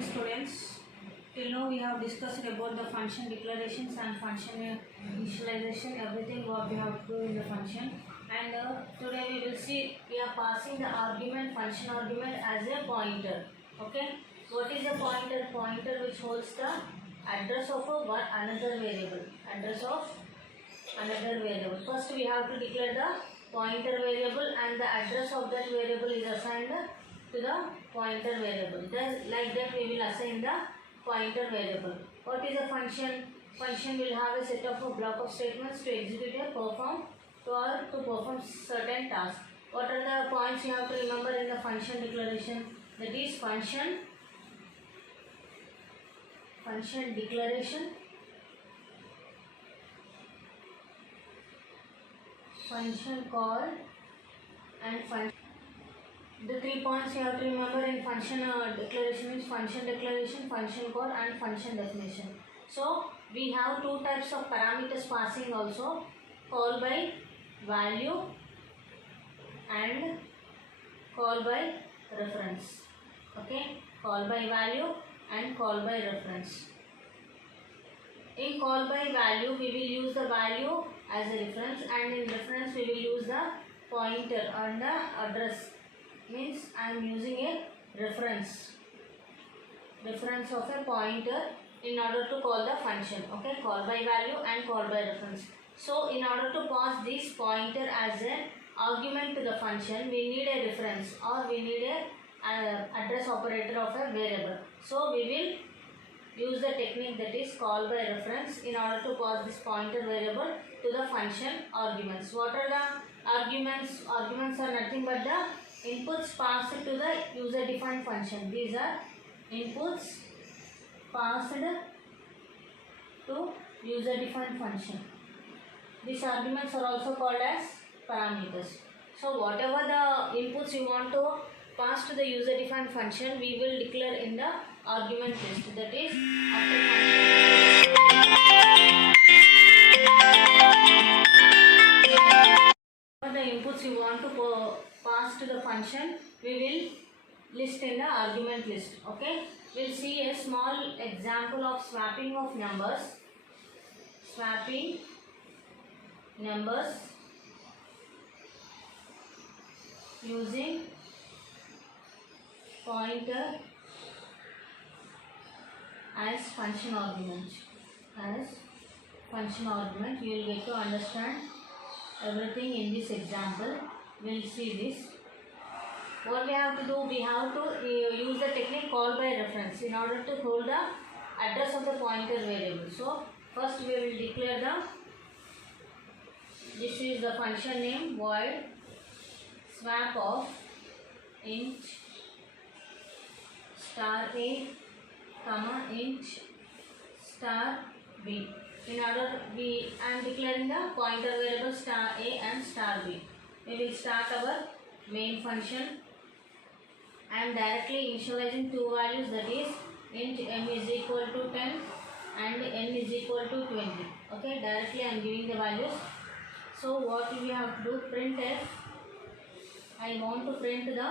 morning, students. Till now we have discussed about the function declarations and function initialization, everything what we have to do in the function. And today we will see we are passing the argument, function argument as a pointer. Okay, what is a pointer? Pointer which holds the address of another variable. Address of another variable. First we have to declare the pointer variable, and the address of that variable is assigned to the pointer variable. Then like that we will assign the pointer variable. What is a function? Function will have a set of a block of statements to execute a perform to perform certain tasks. What are the points you have to remember in the function declaration? That is function declaration, function call, and function. The 3 points you have to remember in function declaration is function declaration, function call, and function definition. So we have 2 types of parameters passing also, call by value and call by reference. Okay, call by value and call by reference. In call by value we will use the value as a reference, and in reference we will use the pointer and the address. Means I am using a reference of a pointer in order to call the function. Okay, call by value and call by reference. So in order to pass this pointer as an argument to the function, we need a reference or we need a address operator of a variable. So we will use the technique that is call by reference in order to pass this pointer variable to the function arguments. What are the arguments? Arguments are nothing but the inputs passed to the user defined function. These are inputs passed to user defined function. These arguments are also called as parameters. So whatever the inputs you want to pass to the user defined function, we will declare in the argument list. That is after the inputs you want to pass to the function, we will list in the argument list. Okay, we'll see a small example of swapping of numbers. Swapping numbers using pointer as function argument. As function argument, you will get to understand everything in this example. We'll see this. What we have to do, we have to use the technique call by reference in order to hold the address of the pointer variable. So first we will declare this is the function name, void swap of int star a comma int star b. In order I am declaring the pointer variable star a and star b. We will start our main function. I am directly initializing 2 values, that is int m is equal to 10 and n is equal to 20. Okay, directly I am giving the values. So what we have to do, printf, I want to print the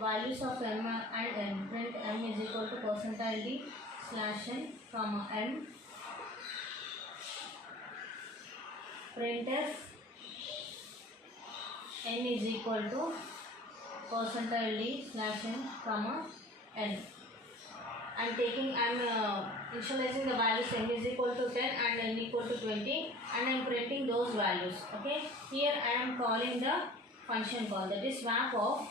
values of m and n. Print m is equal to %d /n comma m. Printf n is equal to %d /n comma n. I am initializing the values m is equal to 10 and n equal to 20, and I am printing those values. Okay, here I am calling the function call, that is swap of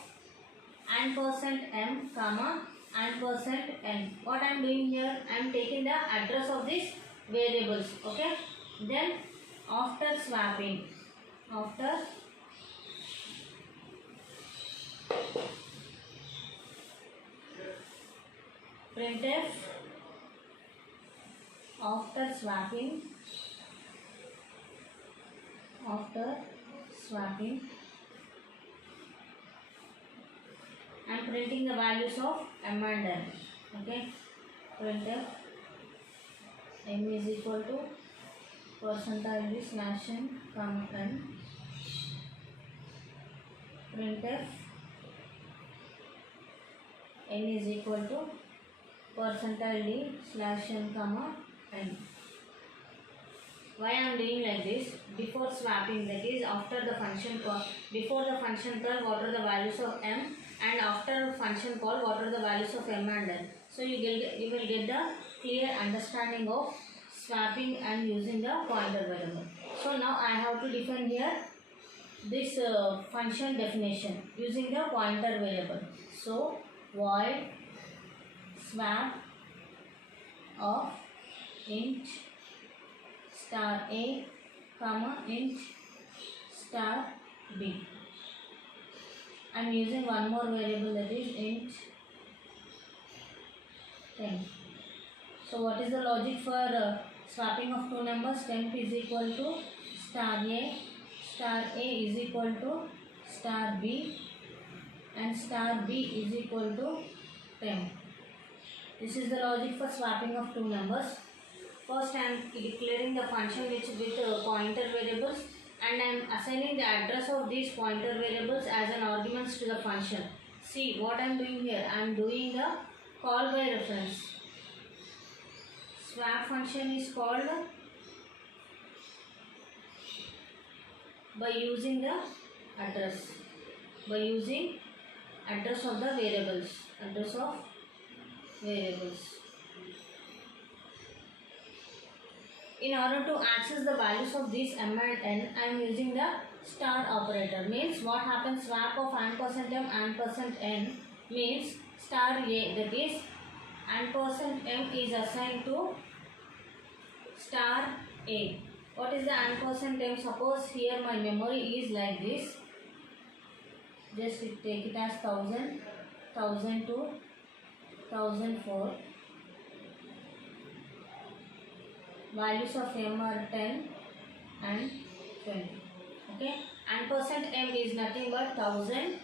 %m comma %n. What I am doing here, I am taking the address of these variables. Okay, then after swapping, printf after swapping I am printing the values of m and n. Okay, printf m is equal to %d /n comma n. Printf n is equal to percentile d slash n comma n. Why I am doing like this? Before swapping, that is after the function call, before the function call, what are the values of m, and after function call, what are the values of m and n. So you will get the clear understanding of swapping and using the pointer variable. So now I have to define here this function definition using the pointer variable. So void swap of int star a comma int star b. I am using one more variable, that is int temp. So what is the logic for swapping of two numbers? Temp is equal to star a is equal to star b, and star b is equal to temp. This is the logic for swapping of two numbers. First I am declaring the function with pointer variables, and I am assigning the address of these pointer variables as an arguments to the function. See what I am doing here. I am doing the call by reference. Swap function is called by using the address, by using address of the variables, address of variables. In order to access the values of these m and n, I am using the star operator. Means what happens, swap of %m means star a, that is %m is assigned to star a. What is the %m? Suppose here my memory is like this. Just take it as 1000, 1002, 1004. Values of m are 10 and 20. Okay, and %m is nothing but 1000.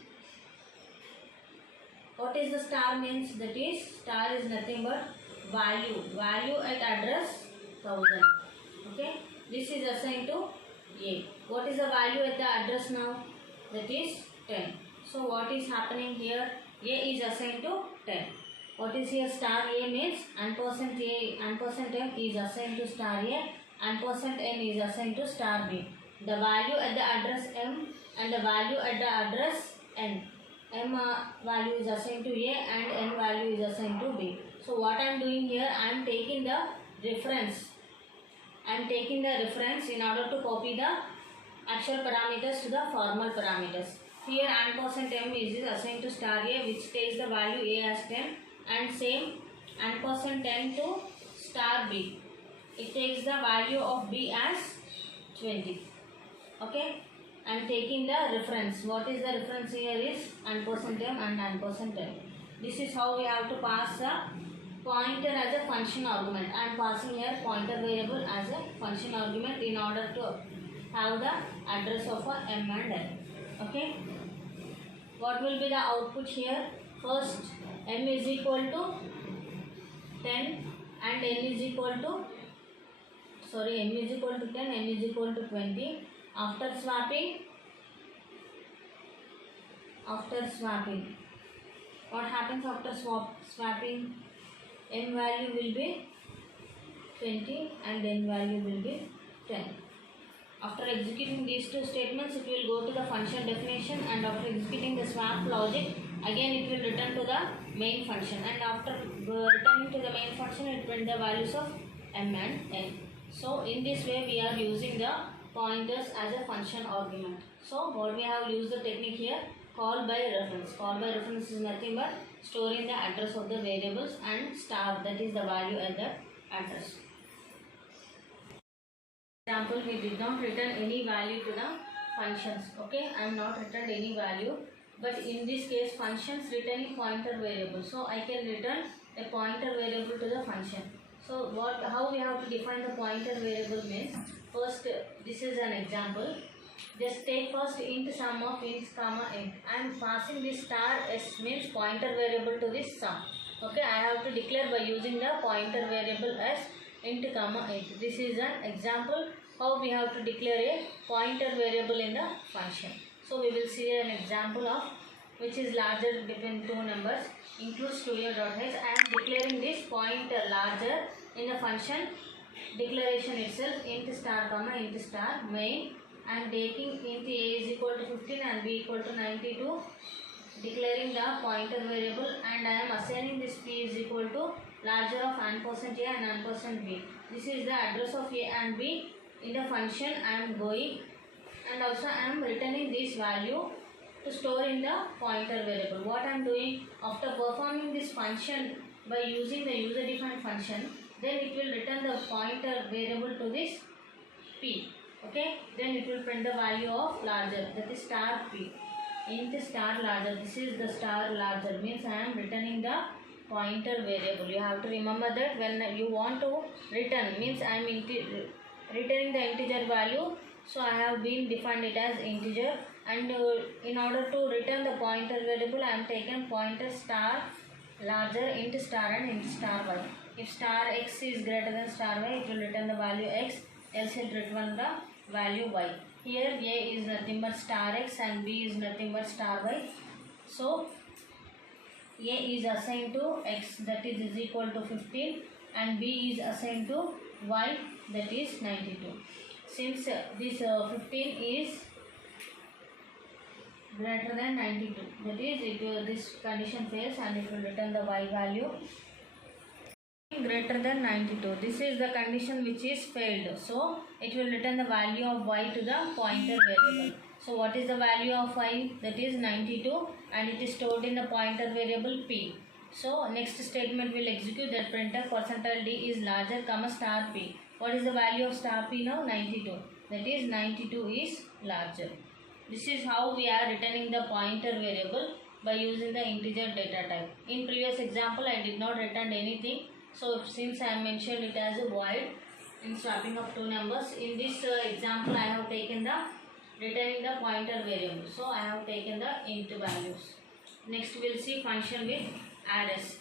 What is the star means? That is star is nothing but value at address 1000. Okay, this is assigned to a. What is the value at the address now? That is 10. So what is happening here? A is assigned to 10. What is here? Star a means %m is assigned to star a, and %n is assigned to star b. The value at the address m and the value at the address n. M value is assigned to a and n value is assigned to b. So what I am doing here, I am taking the reference. I am taking the reference in order to copy the actual parameters to the formal parameters. Here %m is assigned to star a, which takes the value a as 10, and same %n to star b. It takes the value of b as 20. Okay, I am taking the reference. What is the reference here is %m and %n. This is how we have to pass the pointer as a function argument. I am passing here pointer variable as a function argument in order to have the address of a m and n. Okay, what will be the output here? First, m is equal to 10 and n is equal to m is equal to 10, n is equal to 20. After swapping, what happens after swapping? M value will be 20 and n value will be 10. After executing these two statements, it will go to the function definition, and after executing the swap logic, again it will return to the main function, and after returning to the main function, it print the values of m and n. So in this way we are using the pointers as a function argument. So what we have used the technique here, call by reference. Call by reference is nothing but storing the address of the variables, and star, that is the value at the address. Example, we did not return any value to the functions. Okay, I am not returned any value, but in this case functions returning pointer variable, so I can return a pointer variable to the function. So how we have to define the pointer variable means, first this is an example. Just take first int sum of ints comma int. I am passing this star s means pointer variable to this sum. Okay, I have to declare by using the pointer variable as int comma int. This is an example how we have to declare a pointer variable in the function. So we will see an example of which is larger between two numbers includes 2a.h. I am declaring this pointer larger in the function declaration itself. Int star comma int star main. I am taking int a is equal to 15 and b equal to 92, declaring the pointer variable, and I am assigning this p is equal to larger of ampersand a and ampersand b. This is the address of a and b in the function I am going, and also I am returning this value to store in the pointer variable. What I am doing after performing this function by using the user defined function, then it will return the pointer variable to this p. Okay, then it will print the value of larger, that is star p. Int star larger, this is the star larger, means I am returning the pointer variable. You have to remember that when you want to return, means I am returning the integer value, so I have been defined it as integer, and in order to return the pointer variable I am taken pointer star larger int star and int star y. If star x is greater than star y, it will return the value x, else it will return the value y. Here a is nothing but star x and b is nothing but star y. So a is assigned to x, that is equal to 15, and b is assigned to y, that is 92. Since this 15 is greater than 92, that is this condition fails and it will return the y value greater than 92. This is the condition which is failed, so it will return the value of y to the pointer variable. So what is the value of y? That is 92, and it is stored in the pointer variable p. So next statement will execute that printf percentile d is larger comma star p. What is the value of star p now? 92. That is 92 is larger. This is how we are returning the pointer variable by using the integer data type. In previous example I did not return anything. So since I mentioned it as a void in swapping of two numbers, in this example I have taken the returning the pointer variable. So I have taken the int values. Next we will see function with arrays.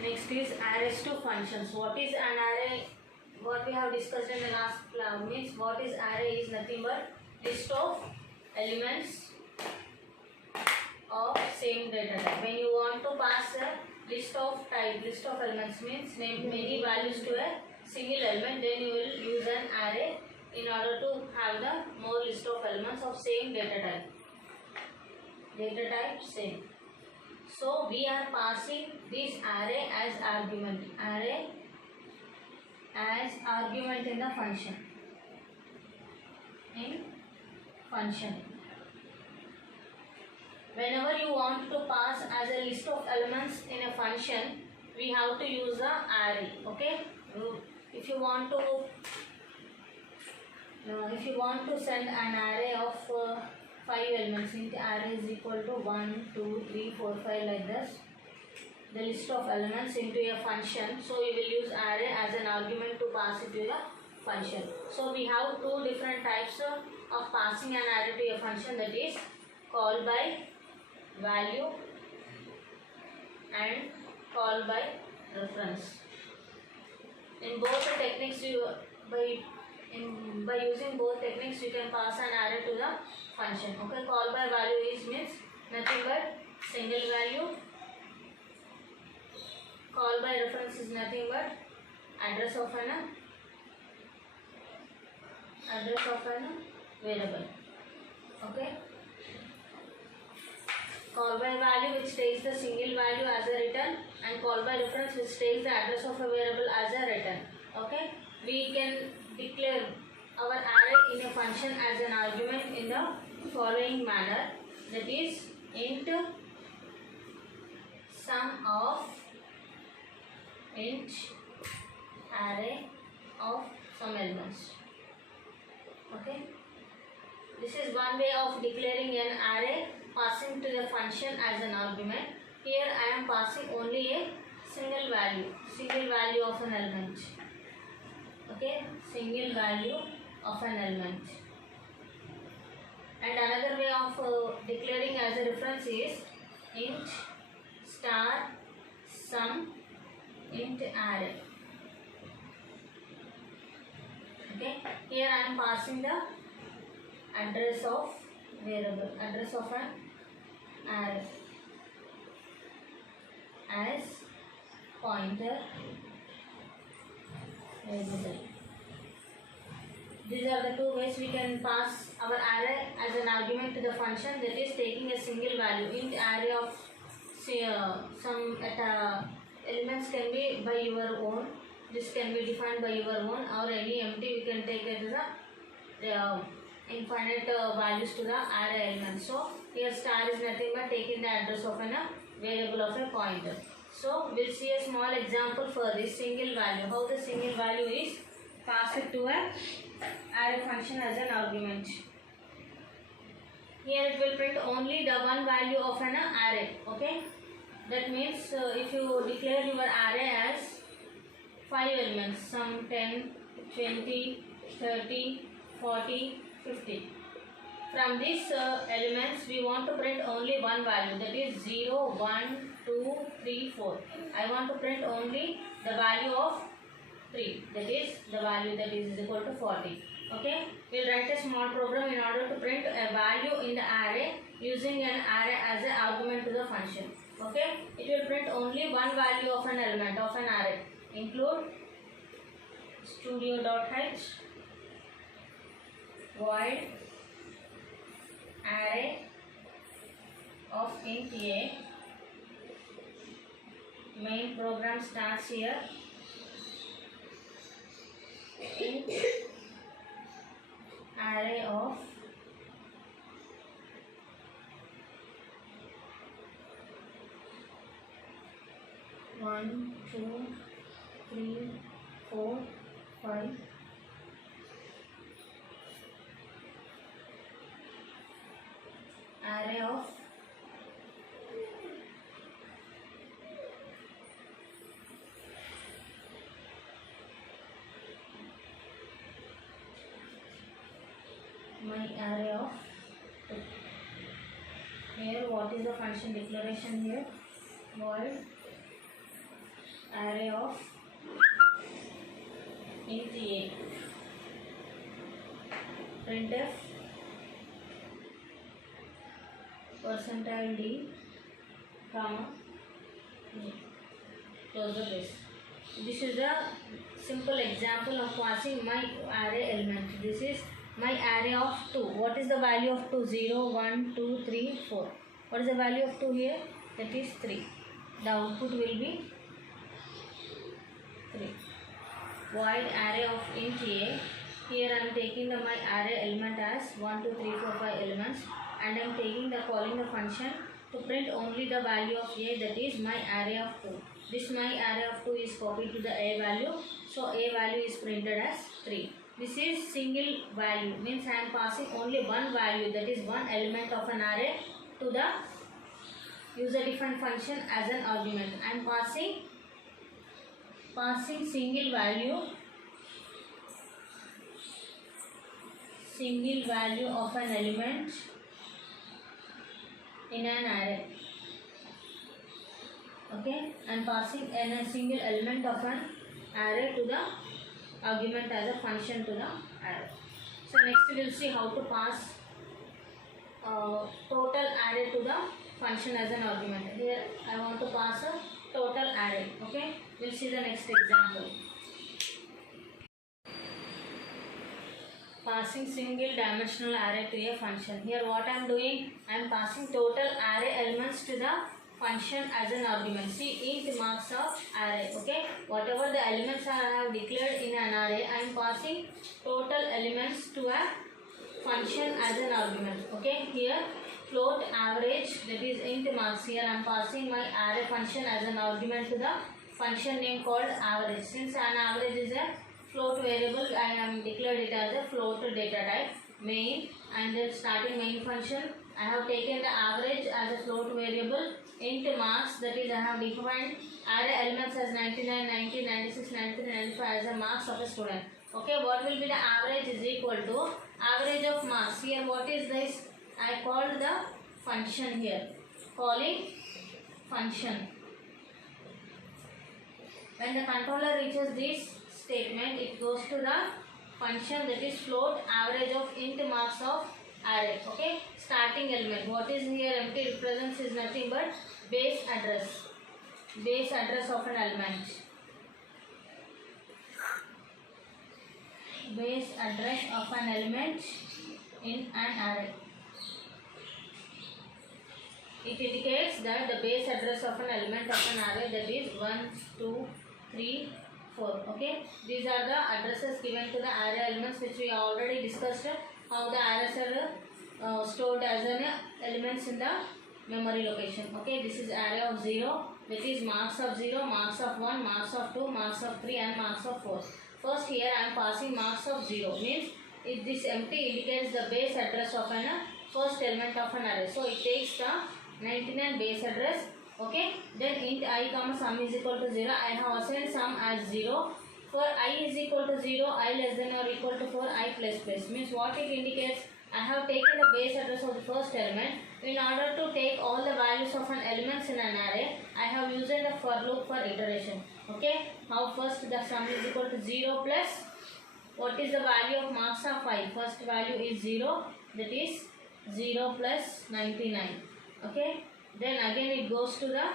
Next is arrays to functions. What is an array? What we have discussed in the last class means what is array is nothing but list of elements of same data type. When you want to pass a list of elements means name many values to a single element, then you will use an array in order to have the more list of elements of same data type. Data type same. So we are passing this array as argument. Array as argument in the function. In function. Whenever you want to pass as a list of elements in a function, we have to use the array. Okay. If you want to send an array of 5 elements, int array is equal to 1, 2, 3, 4, 5 like this, the list of elements into a function. So we will use array as an argument to pass it to the function. So we have two different types of passing an array to a function, that is call by value and call by reference. In both the techniques, by using both techniques you can pass an array to the function. Okay, call by value means nothing but single value. Call by reference is nothing but address of an variable. Okay. Call by value which takes the single value as a return, and call by reference which takes the address of a variable as a return. Okay. We can declare our array in a function as an argument in the following manner, that is int sum of int array of some elements. Okay. This is one way of declaring an array passing to the function as an argument. Here I am passing only a single value of an element. Okay, single value of an element. And another way of declaring as a reference is int star sum int array. Okay, here I am passing the address of variable, address of an array as pointer variable. These are the two ways we can pass our array as an argument to the function, that is taking a single value. Int array of some elements can be by your own. This can be defined by your own, or any empty we can take it as a infinite values to the array element. So here star is nothing but taking the address of a variable of a pointer. So we'll see a small example for this single value. How the single value is passed to a array function as an argument. Here it will print only the one value of an array. Okay, that means if you declare your array as 5 elements, some 10, 20, 30, 40, 50. From these elements we want to print only one value, that is 0, 1, 2, 3, 4. I want to print only the value of 3, that is the value that is equal to 40. Okay, we'll write a small program in order to print a value in the array using an array as an argument to the function. Okay, it will print only one value of an element of an array. Include studio.h void array of int a. Main program starts here. Int array of one, 2, 3, 4, 5. Array of my array of 2. Here what is the function declaration here? Void array of int a. Printf percentile d comma a. Close the brace. This is a simple example of passing my array element. This is my array of 2. What is the value of 2? 0, 1, 2, 3, 4. What is the value of 2 here? That is 3. The output will be 3. Void array of int a. Here I am taking my array element as 1, 2, 3, 4, 5 elements, and I am taking the calling the function to print only the value of a, that is my array of 2. This my array of 2 is copied to the a value, so a value is printed as 3. This is single value, means I am passing only one value, that is one element of an array, to the user defined function as an argument. I am passing single value of an element in an array. Okay, I am passing a single element of an array to the argument as a function to the array. So next we will see how to pass total array to the function as an argument. Here I want to pass a total array. Okay, we'll see the next example. Passing single dimensional array to a function. Here what I am doing, I am passing total array elements to the function as an argument. See, int marks of array. Okay, whatever the elements I have declared in an array, I am passing total elements to a function as an argument. Okay, here float average, that is int marks. Here I am passing my array function as an argument to the function name called average. Since an average is a float variable, I am declared it as a float data type. Main, and then starting main function, I have taken the average as a float variable. Int marks, that is I have defined array elements as 99, 90, 96, 93, 95 as a marks of a student. Okay, what will be the average is equal to average of marks. Here what is this? I called the function here. Calling function. When the controller reaches this statement, it goes to the function, that is float average of int marks of array. Okay, starting element. What is here empty represents is nothing but base address. Base address of an element. Base address of an element in an array. It indicates that the base address of an element of an array, that is 1, 2, 3, 4. Okay, these are the addresses given to the array elements, which we already discussed how the arrays are stored as an elements in the memory location. Okay, this is array of 0, that is marks of 0, marks of 1, marks of 2, marks of 3 and marks of 4. First here I am passing marks of 0, means if this empty indicates the base address of an first element of an array. So it takes the 99 base address. Okay, then int I comma sum is equal to 0. I have assigned sum as 0. For I is equal to 0, I less than or equal to 4, I plus plus. Means what it indicates, I have taken the base address of the first element. In order to take all the values of an elements in an array, I have used a for loop for iteration. Okay, how first the sum is equal to 0 plus, what is the value of marks of 5? First value is 0, that is 0 plus 99. Okay, then again it goes to the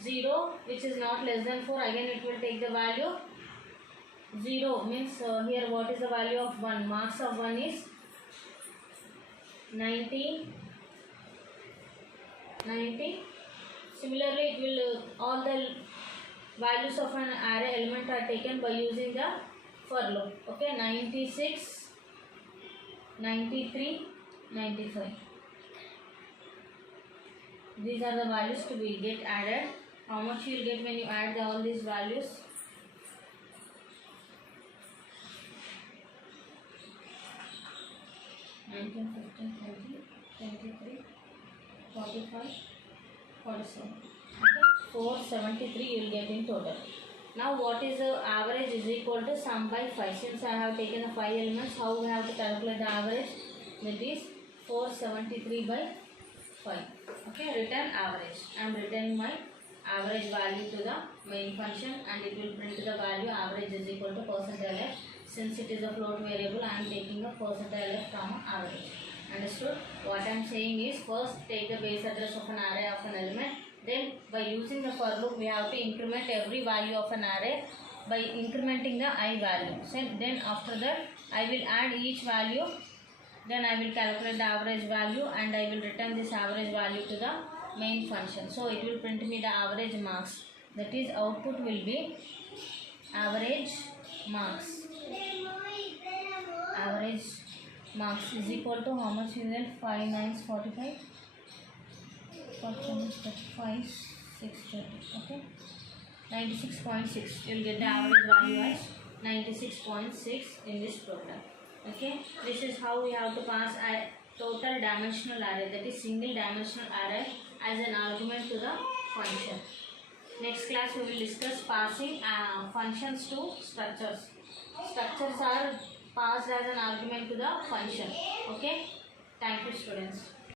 0 which is not less than 4, again it will take the value 0, means here what is the value of 1? Marks of 1 is 90. Similarly it will all the values of an array element are taken by using the for loop. Okay, 96, 93, 95. These are the values to be get added. How much you will get when you add all these values? (19, 15, 20, 23, 45, 47). Okay. 473 you will get in total. Now what is the average is equal to sum by 5. Since I have taken the 5 elements, how we have to calculate the average? That is 473 by 5. Okay, return average. I am returning my average value to the main function and it will print the value average is equal to %f. Since it is a float variable, I am taking a %f comma average. Understood? What I am saying is, first take the base address of an array of an element. Then by using the for loop, we have to increment every value of an array by incrementing the I value. So then after that, I will add each value. Then I will calculate the average value and I will return this average value to the main function. So it will print me the average marks. That is, output will be average marks. Average marks is equal to how much is it? 5 9 45. 5 6 30. Okay, 96.6. You will get the average value as 96.6 in this program. Okay, this is how we have to pass a total dimensional array, that is single dimensional array, as an argument to the function. Next class we will discuss passing functions to structures. Structures are passed as an argument to the function. Okay, thank you students.